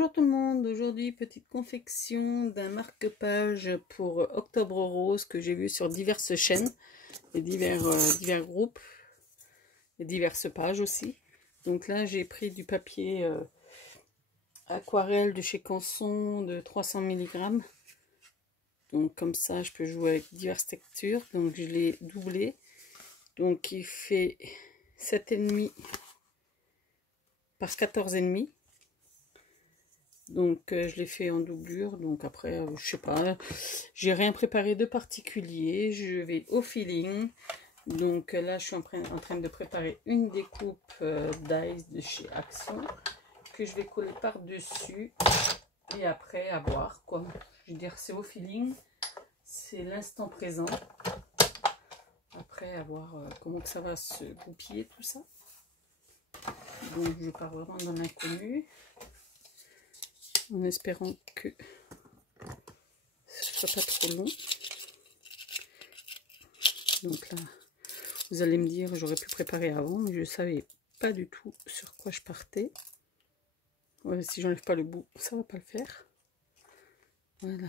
Bonjour tout le monde, aujourd'hui petite confection d'un marque-page pour Octobre Rose que j'ai vu sur diverses chaînes et divers groupes et diverses pages aussi. Donc là j'ai pris du papier aquarelle de chez Canson de 300 mg. Donc comme ça je peux jouer avec diverses textures. Donc je l'ai doublé. Donc il fait 7,5 par 14,5. Donc je l'ai fait en doublure, donc après je sais pas, j'ai rien préparé de particulier, je vais au feeling. Donc là je suis en train de préparer une découpe d'ice de chez Action que je vais coller par dessus et après à voir quoi. Je veux dire c'est au feeling, c'est l'instant présent. Après à voir comment que ça va se goupiller tout ça. Donc je pars vraiment dans l'inconnu, en espérant que ce soit pas trop long. Donc là, vous allez me dire, j'aurais pu préparer avant, mais je ne savais pas du tout sur quoi je partais. Ouais, si j'enlève pas le bout, ça va pas le faire. Voilà.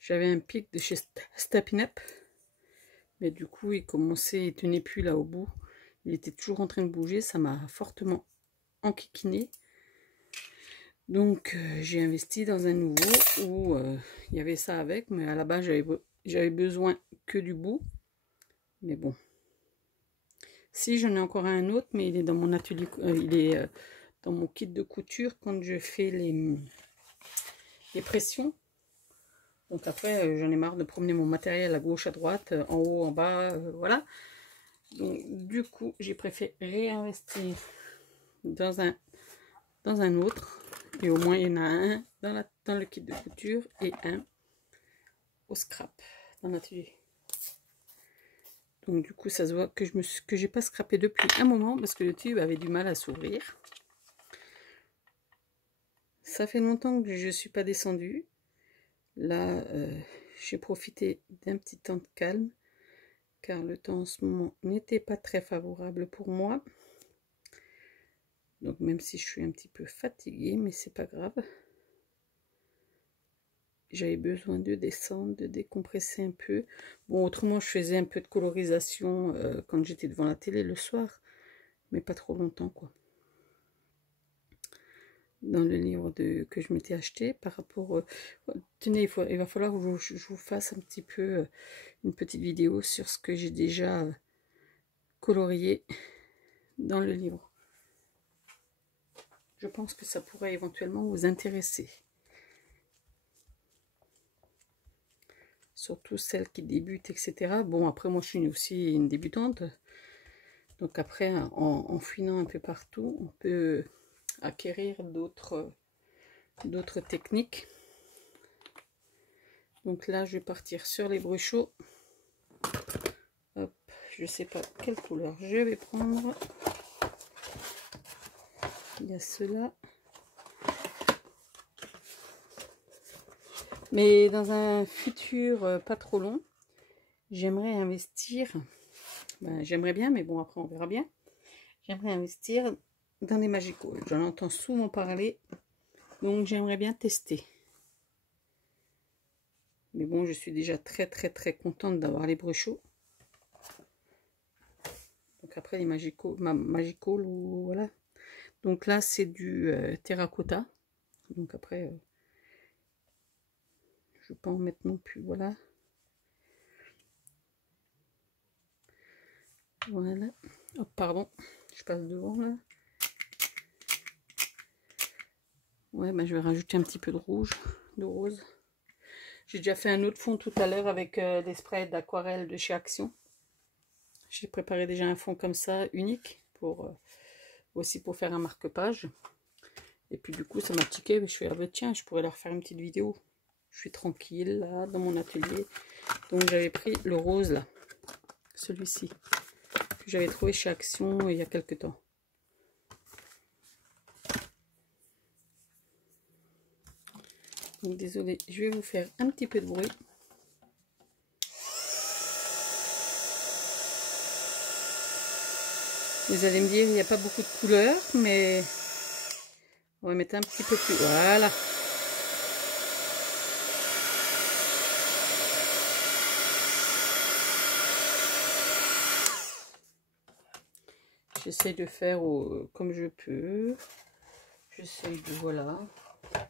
J'avais un pic de chez Steppin' Up, mais du coup, il commençait, il tenait plus là au bout. Il était toujours en train de bouger, ça m'a fortement enquiquiné. Donc j'ai investi dans un nouveau où il y avait ça avec, mais à la base j'avais besoin que du bout. Mais bon. Si j'en ai encore un autre, mais il est dans mon atelier, il est dans mon kit de couture quand je fais les pressions. Donc après j'en ai marre de promener mon matériel à gauche, à droite, en haut, en bas, voilà. Donc du coup j'ai préféré réinvestir dans un autre. Et au moins il y en a un dans le kit de couture et un au scrap dans l'atelier. Donc du coup ça se voit que j'ai pas scrappé depuis un moment parce que le tube avait du mal à s'ouvrir. Ça fait longtemps que je suis pas descendue. Là j'ai profité d'un petit temps de calme car le temps en ce moment n'était pas très favorable pour moi. Donc même si je suis un petit peu fatiguée, mais c'est pas grave. J'avais besoin de descendre, de décompresser un peu. Bon, autrement, je faisais un peu de colorisation quand j'étais devant la télé le soir, mais pas trop longtemps, quoi. Dans le livre que je m'étais acheté par rapport... tenez, il va falloir que je vous fasse un petit peu une petite vidéo sur ce que j'ai déjà colorié dans le livre. Je pense que ça pourrait éventuellement vous intéresser. Surtout celles qui débutent, etc. Bon, après, moi, je suis aussi une débutante. Donc après, en fouinant un peu partout, on peut acquérir d'autres techniques. Donc là, je vais partir sur les bruchots. Hop, je ne sais pas quelle couleur je vais prendre. Il y a ceux-là. Mais dans un futur pas trop long, j'aimerais investir, ben, j'aimerais bien, mais bon après on verra bien, j'aimerais investir dans les Magical. J'en entends souvent parler, donc j'aimerais bien tester. Mais bon, je suis déjà très contente d'avoir les bruchots. Donc après les Magical, voilà. Donc là c'est du terracotta. Donc après, je ne vais pas en mettre non plus, voilà. Voilà. Oh, pardon, je passe devant là. Ouais, ben, je vais rajouter un petit peu de rouge, de rose. J'ai déjà fait un autre fond tout à l'heure avec des sprays d'aquarelle de chez Action. J'ai préparé déjà un fond comme ça, unique, pour aussi pour faire un marque-page. Et puis du coup, ça m'a tiqué. Je suis ah ben, tiens, je pourrais leur faire une petite vidéo. Je suis tranquille là, dans mon atelier. Donc j'avais pris le rose là, celui-ci, que j'avais trouvé chez Action il y a quelques temps. Donc désolé, je vais vous faire un petit peu de bruit. Vous allez me dire, il n'y a pas beaucoup de couleurs, mais On va mettre un petit peu plus. Voilà. J'essaie de faire comme je peux. J'essaie de, voilà. Ça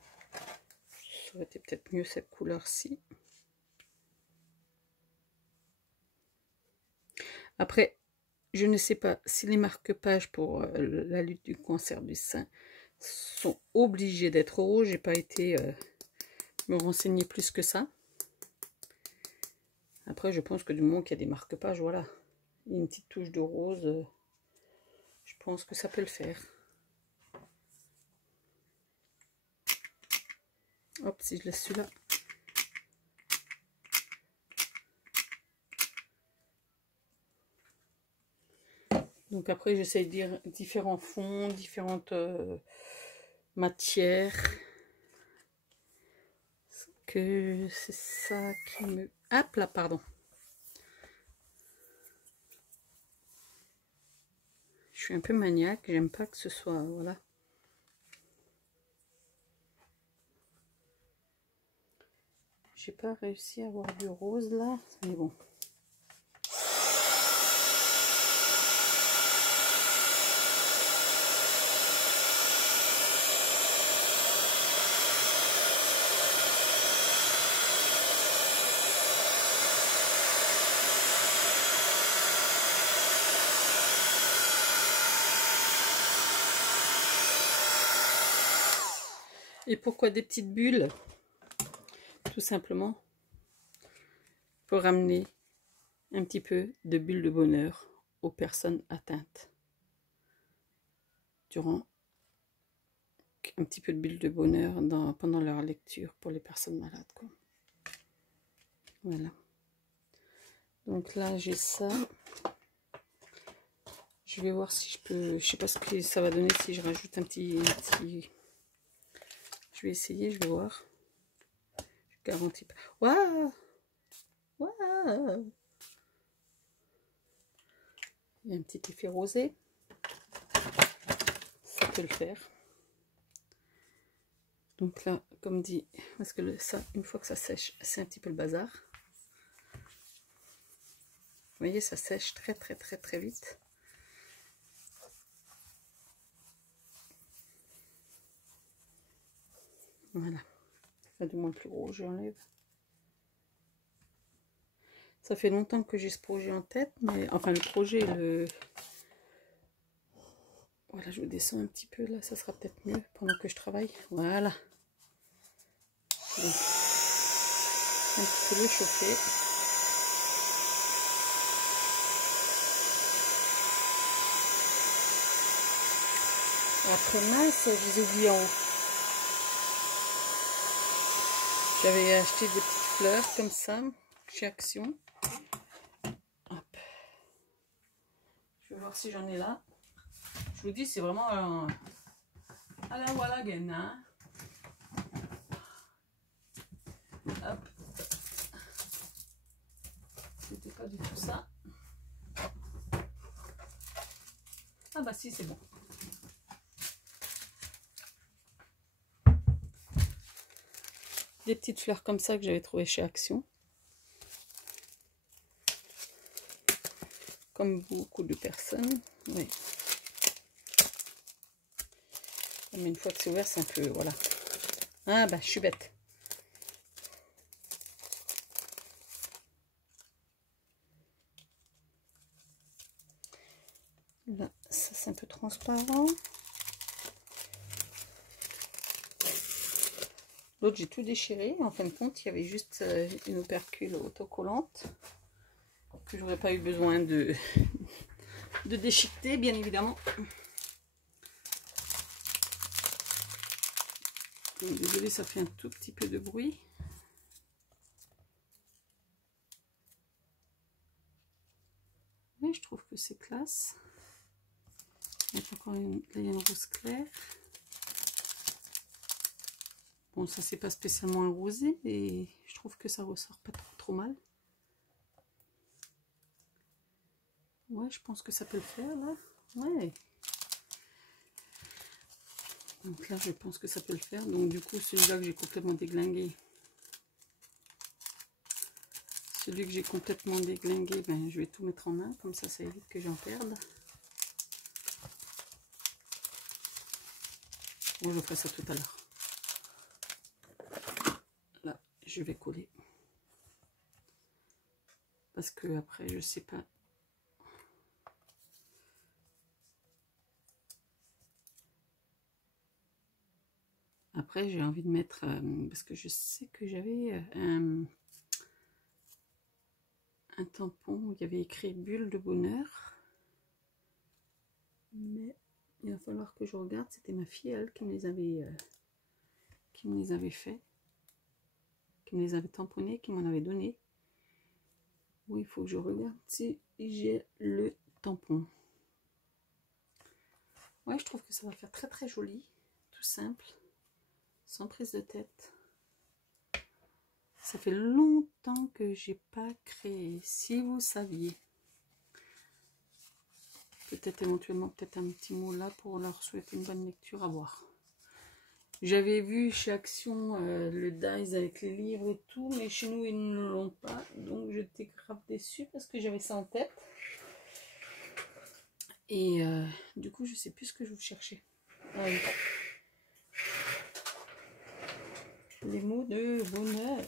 aurait été peut-être mieux cette couleur-ci. Après, je ne sais pas si les marque-pages pour la lutte du cancer du sein sont obligés d'être rouges. J'ai pas été me renseigner plus que ça. Après, je pense que du moment qu'il y a des marque-pages, voilà. Il y a une petite touche de rose. Je pense que ça peut le faire. Hop, si je laisse celui-là. Donc après, j'essaie de dire différents fonds, différentes matières. Parce que c'est ça qui me... Hop là, pardon. Je suis un peu maniaque, j'aime pas que ce soit... Voilà. J'ai pas réussi à avoir du rose là, mais bon. Et pourquoi des petites bulles? Tout simplement pour ramener un petit peu de bulles de bonheur aux personnes atteintes. Durant un petit peu de bulles de bonheur pendant leur lecture pour les personnes malades, quoi. Voilà. Donc là, j'ai ça. Je vais voir si je peux... Je sais pas ce que ça va donner si je rajoute un petit... Je vais essayer, je vais voir. Je garantis pas. Waouh! Waouh! Il y a un petit effet rosé. Ça peut le faire. Donc là, comme dit, parce que ça, une fois que ça sèche, c'est un petit peu le bazar. Vous voyez, ça sèche très vite. Voilà. Ça du moins plus gros, j'enlève. Ça fait longtemps que j'ai ce projet en tête, mais enfin le projet, voilà, je vous descends un petit peu là, ça sera peut-être mieux pendant que je travaille. Voilà. Donc, un petit peu le chauffer. Après mince, je les ai oubliés en haut. J'avais acheté des petites fleurs comme ça chez Action. Hop. Je vais voir si j'en ai là. Je vous dis, c'est vraiment à la voilà gaine, hein. Hop. C'était pas du tout ça. Ah bah si, c'est bon. Des petites fleurs comme ça que j'avais trouvé chez Action. Comme beaucoup de personnes. Oui. Mais une fois que c'est ouvert, c'est un peu... Voilà. Ah bah, je suis bête. Là, ça c'est un peu transparent. L'autre, j'ai tout déchiré. En fin de compte, il y avait juste une opercule autocollante que j'aurais pas eu besoin de déchiqueter, bien évidemment. Désolée, ça fait un tout petit peu de bruit. Mais je trouve que c'est classe. Il y a encore une, là, il y a une rose claire. Bon, ça c'est pas spécialement un rosé, et je trouve que ça ressort pas trop mal. Ouais, je pense que ça peut le faire là. Ouais. Donc là, je pense que ça peut le faire. Donc du coup, celui-là que j'ai complètement déglingué. Celui que j'ai complètement déglingué, ben, je vais tout mettre en main. Comme ça évite que j'en perde. Bon, je ferai ça tout à l'heure. Là, je vais coller. Parce que après, je sais pas. Après, j'ai envie de mettre, parce que je sais que j'avais un tampon où il y avait écrit bulle de bonheur. Mais il va falloir que je regarde. C'était ma fille, elle, qui me les avait fait. Qui me les avait tamponnés, qui m'en avait donné. Oui, il faut que je regarde si j'ai le tampon. Ouais, je trouve que ça va faire très très joli. Tout simple. Sans prise de tête. Ça fait longtemps que j'ai pas créé. Si vous saviez. Peut-être éventuellement peut-être un petit mot là pour leur souhaiter une bonne lecture à voir. J'avais vu chez Action le Dice avec les livres et tout, mais chez nous ils ne l'ont pas. Donc j'étais grave déçue parce que j'avais ça en tête. Et du coup je sais plus ce que je vous cherchais. Ah oui. Les mots de bonheur.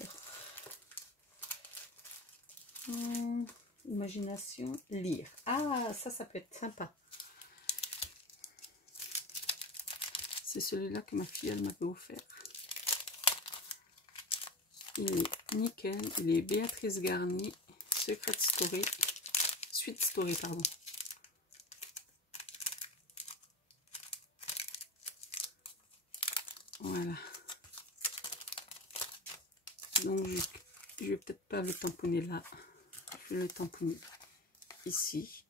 Imagination, lire. Ah, ça peut être sympa. C'est celui-là que ma fille, elle m'avait offert. Il est nickel. Il est Béatrice Garnier, Secret Story, Sweet Story, pardon. Voilà. Donc, je vais peut-être pas le tamponner là. Je vais le tamponner ici.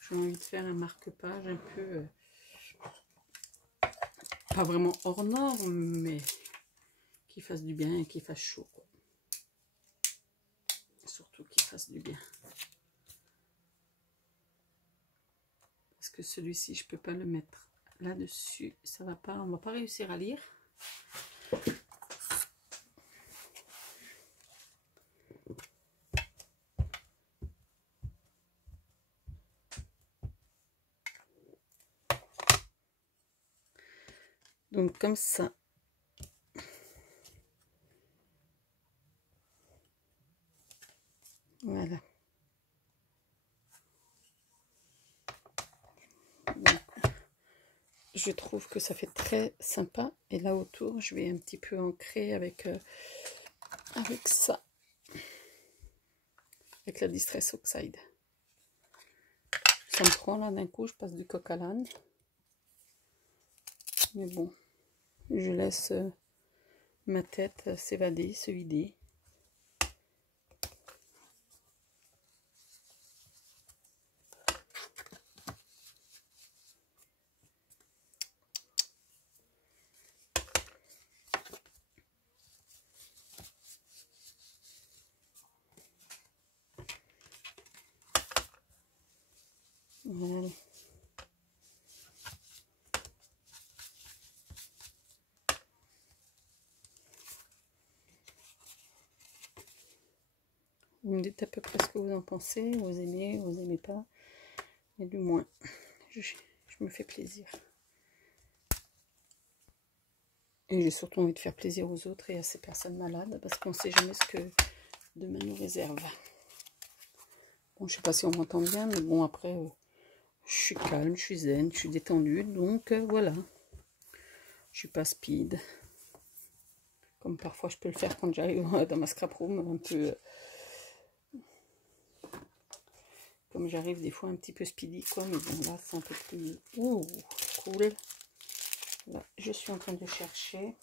J'ai envie de faire un marque-page un peu... pas vraiment hors norme, mais qui fasse du bien et qui fasse chaud, quoi. Surtout qu'il fasse du bien. Parce que celui-ci, je peux pas le mettre là-dessus. Ça va pas, on va pas réussir à lire. Donc comme ça. Voilà. Donc, je trouve que ça fait très sympa. Et là autour, je vais un petit peu ancrer avec ça. Avec la Distress Oxide. Ça me prend là d'un coup, je passe du coq à l'âne. Mais bon, je laisse ma tête s'évader, se vider. Voilà. Vous me dites à peu près ce que vous en pensez, vous aimez pas, mais du moins, je me fais plaisir. Et j'ai surtout envie de faire plaisir aux autres et à ces personnes malades, parce qu'on ne sait jamais ce que demain nous réserve. Bon, je sais pas si on m'entend bien, mais bon, après, je suis calme, je suis zen, je suis détendue, donc voilà. Je suis pas speed. Comme parfois je peux le faire quand j'arrive dans ma scrap room, un peu... comme j'arrive des fois un petit peu speedy, quoi, mais bon, là, c'est un peu plus... Ouh, cool. Là, je suis en train de chercher.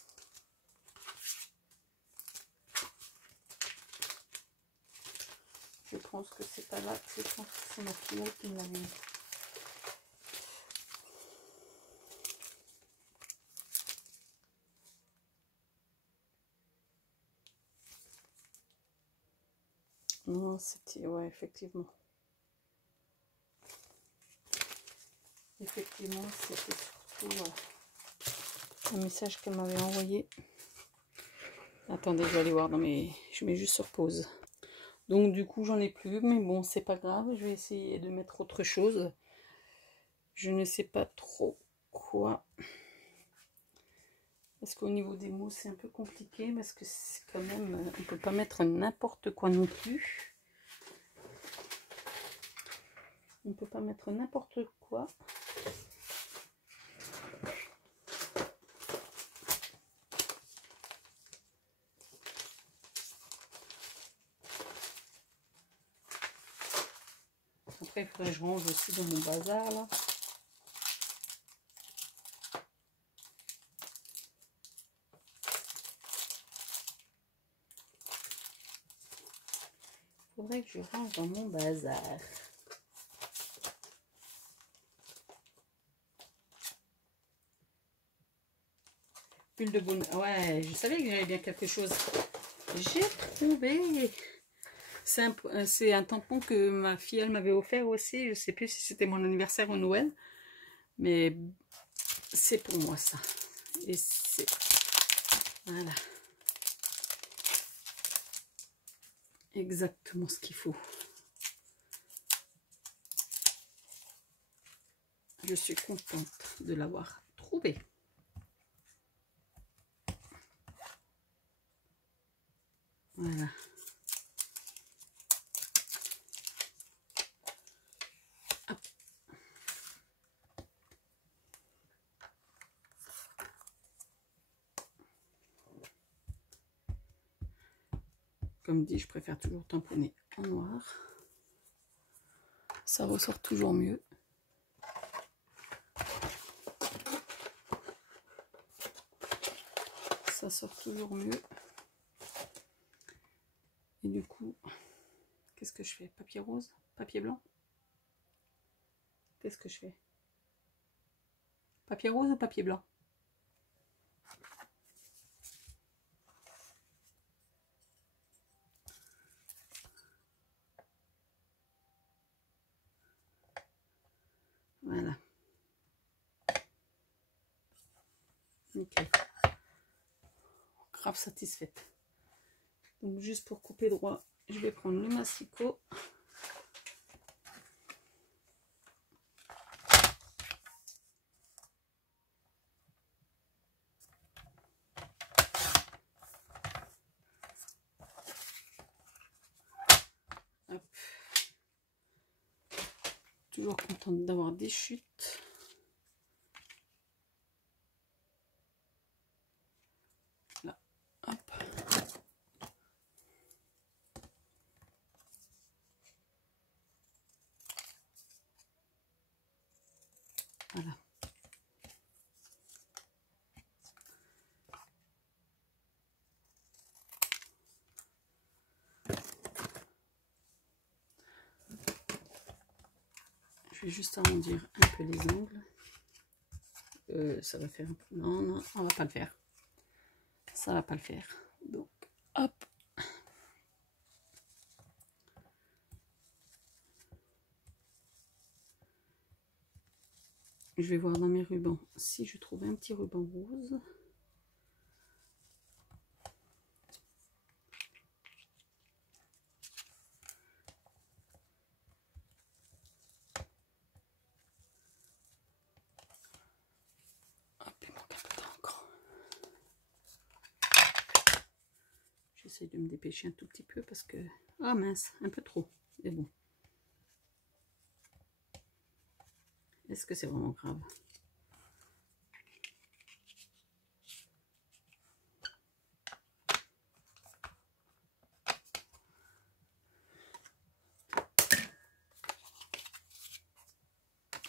Je pense que c'est pas là, je pense que c'est ma fille qui me l'a mis. Non, c'était... Ouais, effectivement. Effectivement, c'était surtout un message qu'elle m'avait envoyé. Attendez, je vais aller voir dans mes... Je mets juste sur pause. Donc du coup, j'en ai plus, mais bon, c'est pas grave. Je vais essayer de mettre autre chose. Je ne sais pas trop quoi. Parce qu'au niveau des mots, c'est un peu compliqué. Parce que c'est quand même... on ne peut pas mettre n'importe quoi non plus. On ne peut pas mettre n'importe quoi. Après, il faudrait que je range aussi dans mon bazar, là. Il faudrait que je range dans mon bazar. Pull de bonheur. Ouais, je savais que j'avais bien quelque chose. J'ai trouvé. C'est un tampon que ma fille, elle m'avait offert aussi. Je sais plus si c'était mon anniversaire ou Noël. Mais c'est pour moi ça. Et c'est... Voilà. Exactement ce qu'il faut. Je suis contente de l'avoir trouvé. Voilà. Hop. Comme dit, je préfère toujours tamponner en noir. Ça ressort toujours mieux. Ça sort toujours mieux. Et du coup, qu'est-ce que je fais? Papier rose? Papier blanc? Qu'est-ce que je fais? Papier rose ou papier blanc? Voilà. Nickel. Grave satisfaite. Donc juste pour couper droit, je vais prendre le massicot. Hop. Toujours contente d'avoir des chutes. Là, hop. Voilà. Je vais juste arrondir un peu les angles. Ça va faire un peu... Non, non, on va pas le faire. Ça va pas le faire. Donc, hop. Je vais voir dans mes rubans si je trouve un petit ruban rose. Hop, il manque un peu d'encre. J'essaie de me dépêcher un tout petit peu parce que... Ah mince, un peu trop. Mais bon. Est-ce que c'est vraiment grave?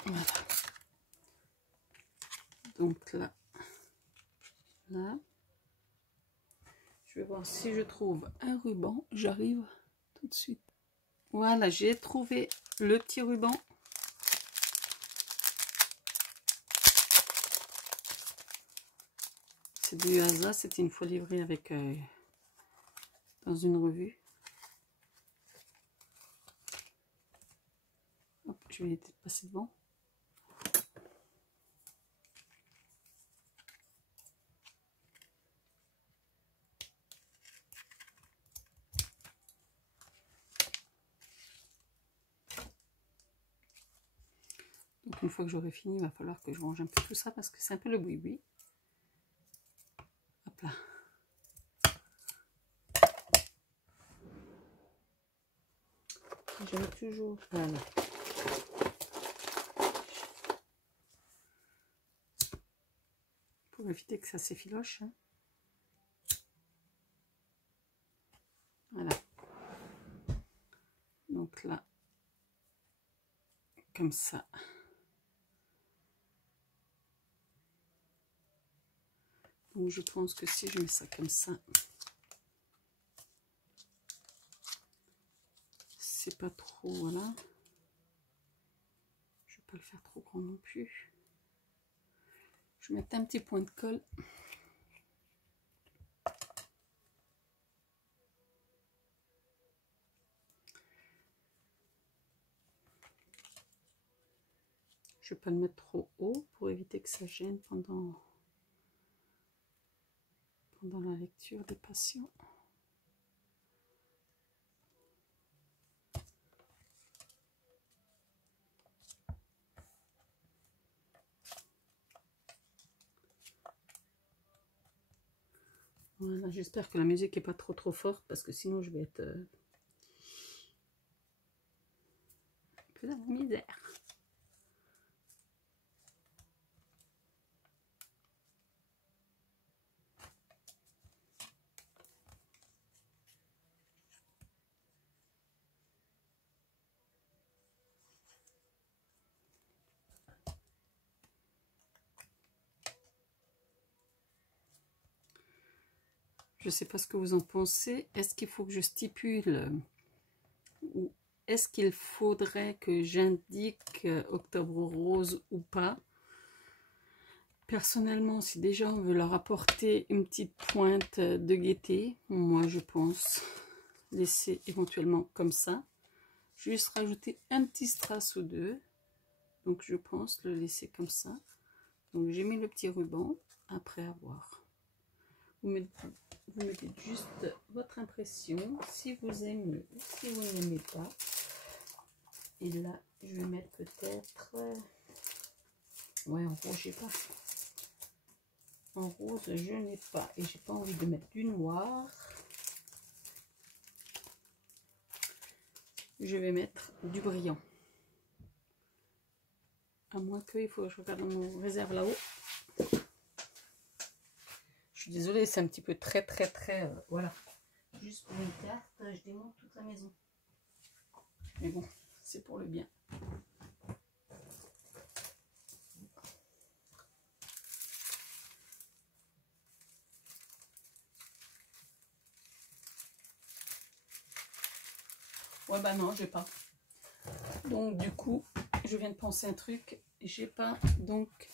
Voilà. Donc là, je vais voir si je trouve un ruban. J'arrive tout de suite. Voilà, j'ai trouvé le petit ruban. C'est du hasard, c'était une fois livré avec dans une revue. Hop, je vais passer devant. qu'une fois que j'aurai fini, il va falloir que je range un peu tout ça parce que c'est un peu le boui-boui. Hop là. J'aime toujours. Voilà. Pour éviter que ça s'effiloche. Hein. Voilà. Donc là, comme ça. Donc je pense que si je mets ça comme ça, c'est pas trop, voilà. Je vais pas le faire trop grand non plus. Je vais mettre un petit point de colle. Je vais pas le mettre trop haut pour éviter que ça gêne pendant la lecture des patients. Voilà, j'espère que la musique n'est pas trop forte parce que sinon je vais être un peu dans la misère. Je ne sais pas ce que vous en pensez. Est-ce qu'il faut que je stipule ou est-ce qu'il faudrait que j'indique Octobre Rose ou pas? Personnellement, si déjà on veut leur apporter une petite pointe de gaieté, moi je pense laisser éventuellement comme ça. Juste rajouter un petit strass ou deux. Donc je pense le laisser comme ça. Donc j'ai mis le petit ruban après avoir. Vous me dites juste votre impression, si vous aimez ou si vous n'aimez pas. Et là, je vais mettre peut-être... Ouais, en rouge, j'ai pas. En rose, je n'ai pas. Et j'ai pas envie de mettre du noir. Je vais mettre du brillant. À moins qu'il faut que je regarde dans mon réserve là-haut. Je suis désolée, c'est un petit peu très... voilà. Juste pour une carte, je démonte toute la maison. Mais bon, c'est pour le bien. Ouais, bah non, j'ai pas. Donc, du coup, je viens de penser un truc. J'ai pas, donc...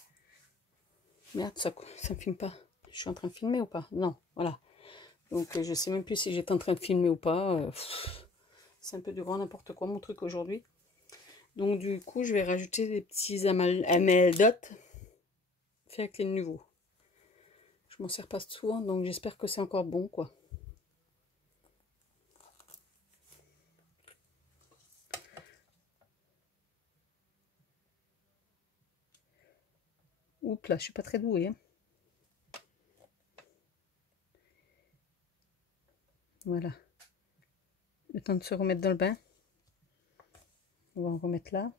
Merde, ça me filme pas. Je suis en train de filmer ou pas? Non, voilà. Donc, je sais même plus si j'étais en train de filmer ou pas. C'est un peu du grand n'importe quoi, mon truc, aujourd'hui. Donc, du coup, je vais rajouter des petits amaldotes fait avec les nouveaux. Je m'en sers pas souvent, donc j'espère que c'est encore bon, quoi. Oups là, je suis pas très douée. Hein. Voilà. Le temps de se remettre dans le bain. On va en remettre là.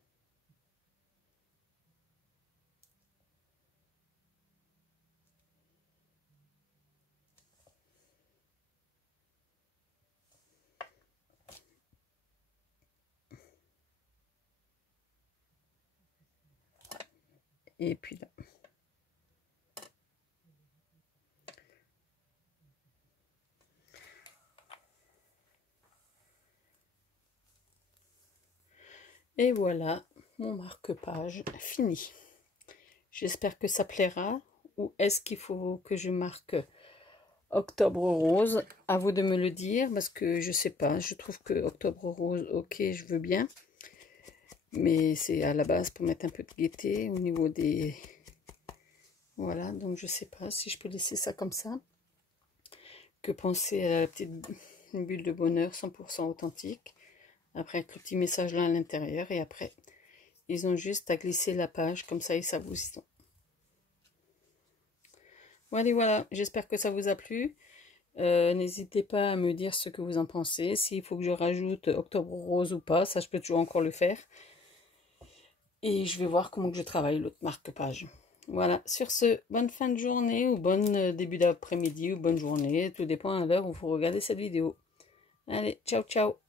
Et puis là. Et voilà, mon marque-page fini. J'espère que ça plaira. Ou est-ce qu'il faut que je marque Octobre Rose? À vous de me le dire, parce que je sais pas. Je trouve que Octobre Rose, ok, je veux bien. Mais c'est à la base pour mettre un peu de gaieté au niveau des... Voilà, donc je sais pas si je peux laisser ça comme ça. Que penser à la petite bulle de bonheur 100% authentique. Après avec le petit message là à l'intérieur. Et après, ils ont juste à glisser la page, comme ça ils savent où ils sont. Voilà, j'espère que ça vous a plu. N'hésitez pas à me dire ce que vous en pensez, s'il faut que je rajoute Octobre Rose ou pas, ça je peux toujours encore le faire. Et je vais voir comment que je travaille l'autre marque-page. Voilà, sur ce, bonne fin de journée ou bonne début d'après-midi ou bonne journée, tout dépend à l'heure où vous regardez cette vidéo. Allez, ciao ciao!